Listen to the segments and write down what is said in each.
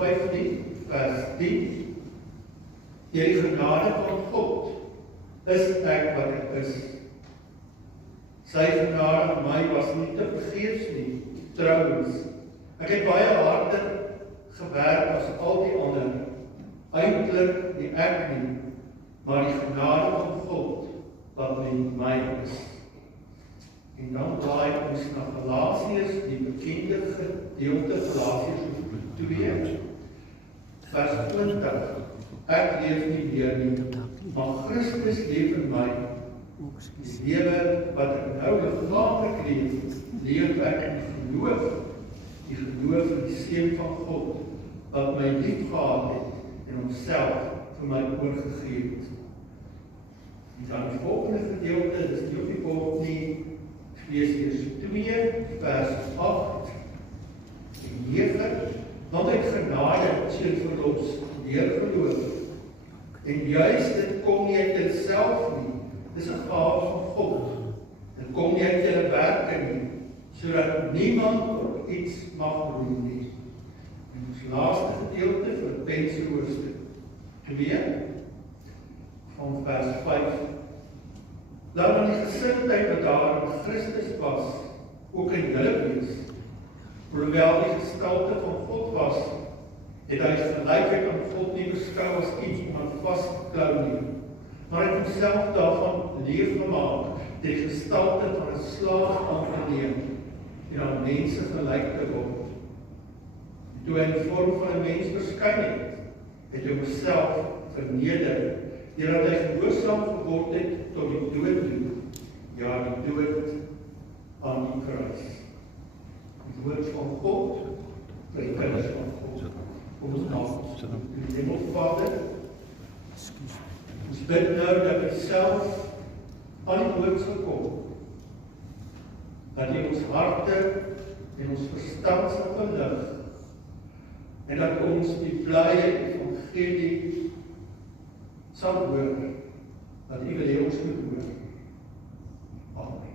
15 vers 10. Deur die genade van God is ek wat ek is. Sy genade aan my was nie te vergeefs nie. Trouwens, ek het baie harder gewerk as al die ander. Eintlik nie ek nie, maar die genade van God wat met my is. En dan blaai ons na Galasiërs, die bekende gedeelte Galasiërs 2, vers 20. Ek leef nie meer nie, maar Christus leef in my. Die lewe wat ek nou liggaamlik leef ek in die geloof in die Seun van God, wat my lief gehad het en homself vir my oorgegee het. En dan die volgende gedeelte, dis nie op die bord nie, Efesiërs 2, vers 8 en 9, want uit genade is jy verlos deur geloof. En juist dit kom nie uit jouself nie, dis 'n gawe van God. Dit kom nie uit jou werke nie, sodat niemand op iets mag roem nie. En ons laaste gedeelte vir Filippense hoofstuk 2 van vers 5. Laat dan die gesindheid wat daar in Christus was, ook in julle wees. Hoewel die gestalte van God was, het hy gelykheid aan God nie beskou as iets om aan vas te klou nie, maar het homself daarvan leef gemaak, die gestalte van 'n slaaf aangeneem en aan mense gelyk te word. En toe hy in die vorm van 'n mens verskyn het hy homself verneder, deurdat hy gehoorsaam geword het tot die dood toe, ja, die dood aan die kruis. Die woord van God, vir die kinders van God. Kom ons naam, die Hemelvader, ons bid nou dat hy self aan die woord sal kom, dat hy ons harte en ons verstand sal verlig, en dat ons die blye evangelie sal hoor, dat u wil hê ons moet hoor. Amen.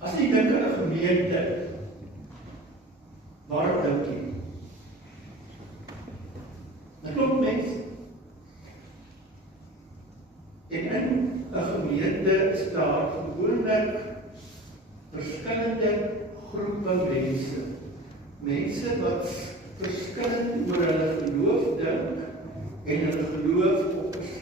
As jy dink aan 'n gemeente, waarom dink jy? Dit klop mense. En in 'n gemeente is daar gewoonlik verskillende groepe mense. Mense wat verskillend oor hulle geloof dink en hulle geloof op verskillende